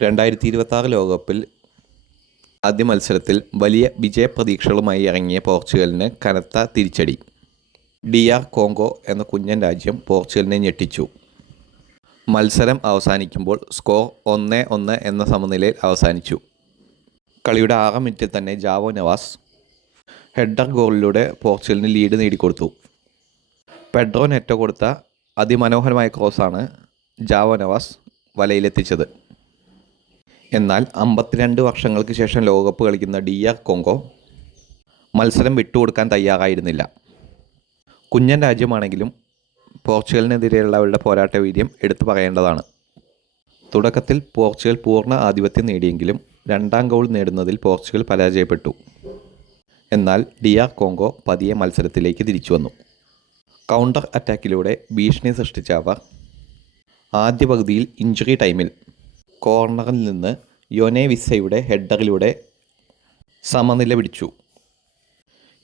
2026 ലോകകപ്പിൽ ആദ്യ മത്സരത്തിൽ വലിയ വിജയപ്രതീക്ഷകളുമായി ഇറങ്ങിയ പോർച്ചുഗലിന് കനത്ത തിരിച്ചടി. DR കോങ്കോ എന്ന കുഞ്ഞൻ രാജ്യം പോർച്ചുഗലിനെ ഞെട്ടിച്ചു. മത്സരം അവസാനിക്കുമ്പോൾ സ്കോർ 1-1 എന്ന സമനിലയിൽ അവസാനിച്ചു. കളിയുടെ 6 മിനിറ്റിൽ തന്നെ ജാവോ നവാസ് ഹെഡർ ഗോളിലൂടെ പോർച്ചുഗലിന് ലീഡ് നേടിക്കൊടുത്തു. പെഡ്രോ നെറ്റോ കൊടുത്ത അതിമനോഹരമായ ക്രോസാണ് ജാവോ നവാസ് വലയിലെത്തിച്ചത്. എന്നാൽ 52 വർഷങ്ങൾക്ക് ശേഷം ലോകകപ്പ് കളിക്കുന്ന DR കോങ്കോ മത്സരം വിട്ടുകൊടുക്കാൻ തയ്യാറായിരുന്നില്ല. കുഞ്ഞൻ രാജ്യമാണെങ്കിലും പോർച്ചുഗലിനെതിരെയുള്ള അവരുടെ പോരാട്ട വീര്യം എടുത്തു പറയേണ്ടതാണ്. തുടക്കത്തിൽ പോർച്ചുഗൽ പൂർണ്ണ ആധിപത്യം നേടിയെങ്കിലും രണ്ടാം ഗോൾ നേടുന്നതിൽ പോർച്ചുഗൽ പരാജയപ്പെട്ടു. എന്നാൽ DR കോങ്കോ പതിയെ മത്സരത്തിലേക്ക് തിരിച്ചു വന്നു. കൗണ്ടർ അറ്റാക്കിലൂടെ ഭീഷണി സൃഷ്ടിച്ച അവർ ആദ്യ പകുതിയിൽ ഇഞ്ചുറി ടൈമിൽ കോർണറിൽ നിന്ന് യോനെ വിസയുടെ ഹെഡറിലൂടെ സമനില പിടിച്ചു.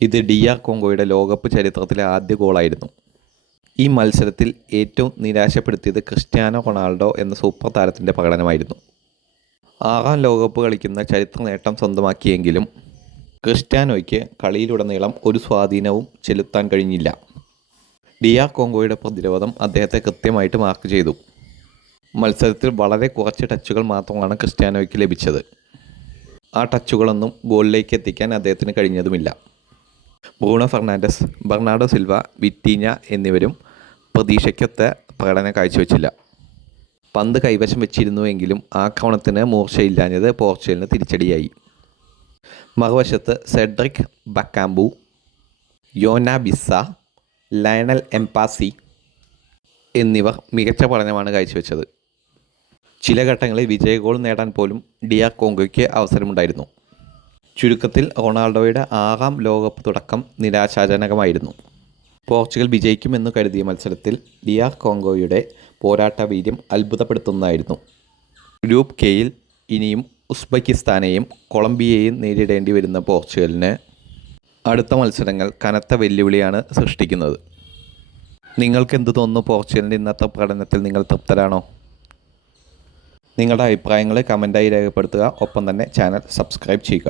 ഇത് DR കോങ്കോയുടെ ലോകകപ്പ് ചരിത്രത്തിലെ ആദ്യ ഗോളായിരുന്നു. ഈ മത്സരത്തിൽ ഏറ്റവും നിരാശപ്പെടുത്തിയത് ക്രിസ്ത്യാനോ റൊണാൾഡോ എന്ന സൂപ്പർ താരത്തിൻ്റെ പ്രകടനമായിരുന്നു. 6ാം ലോകകപ്പ് കളിക്കുന്ന ചരിത്ര നേട്ടം സ്വന്തമാക്കിയെങ്കിലും ക്രിസ്ത്യാനോയ്ക്ക് കളിയിലുടനീളം ഒരു സ്വാധീനവും ചെലുത്താൻ കഴിഞ്ഞില്ല. DR കോങ്കോയുടെ പ്രതിരോധം അദ്ദേഹത്തെ കൃത്യമായിട്ട് മാർക്ക് ചെയ്തു. മത്സരത്തിൽ വളരെ കുറച്ച് ടച്ചുകൾ മാത്രമാണ് ക്രിസ്ത്യാനോയ്ക്ക് ലഭിച്ചത്. ആ ടച്ചുകളൊന്നും ഗോളിലേക്ക് എത്തിക്കാൻ അദ്ദേഹത്തിന് കഴിഞ്ഞതുമില്ല. Bruno Fernandes, Bernardo Silva, Vitinha എന്നിവരും പ്രതീക്ഷയ്ക്കൊത്ത പ്രകടനം കാഴ്ചവെച്ചില്ല. പന്ത് കൈവശം വെച്ചിരുന്നുവെങ്കിലും ആക്രമണത്തിന് മൂർച്ചയില്ലാഞ്ഞത് പോർച്ചുഗലിന് തിരിച്ചടിയായി. മറുവശത്ത് സെഡ്രിക് ബക്കാംബു, യോന ബിസ്സ, ലയണൽ എംപാസി എന്നിവർ മികച്ച പഠനമാണ് കാഴ്ചവെച്ചത്. ചില ഘട്ടങ്ങളിൽ വിജയ ഗോൾ നേടാൻ പോലും DR കോങ്കോയ്ക്ക് അവസരമുണ്ടായിരുന്നു. ചുരുക്കത്തിൽ റൊണാൾഡോയുടെ 6ാം ലോകകപ്പ് തുടക്കം നിരാശാജനകമായിരുന്നു. പോർച്ചുഗൽ വിജയിക്കുമെന്ന് കരുതിയ മത്സരത്തിൽ DR കോങ്കോയുടെ പോരാട്ട വീര്യം അത്ഭുതപ്പെടുത്തുന്നതായിരുന്നു. ഗ്രൂപ്പ് കെയിൽ ഇനിയും ഉസ്ബെക്കിസ്ഥാനെയും കൊളംബിയയെയും നേരിടേണ്ടി വരുന്ന പോർച്ചുഗലിന് അടുത്ത മത്സരങ്ങൾ കനത്ത വെല്ലുവിളിയാണ് സൃഷ്ടിക്കുന്നത്. നിങ്ങൾക്കെന്ത് തോന്നുന്നു? പോർച്ചുഗലിൻ്റെ ഇന്നത്തെ പ്രകടനത്തിൽ നിങ്ങൾ തൃപ്തരാണോ? നിങ്ങളുടെ അഭിപ്രായങ്ങൾ കമൻറ്റായി രേഖപ്പെടുത്തുക. ഒപ്പം തന്നെ ചാനൽ സബ്സ്ക്രൈബ് ചെയ്യുക.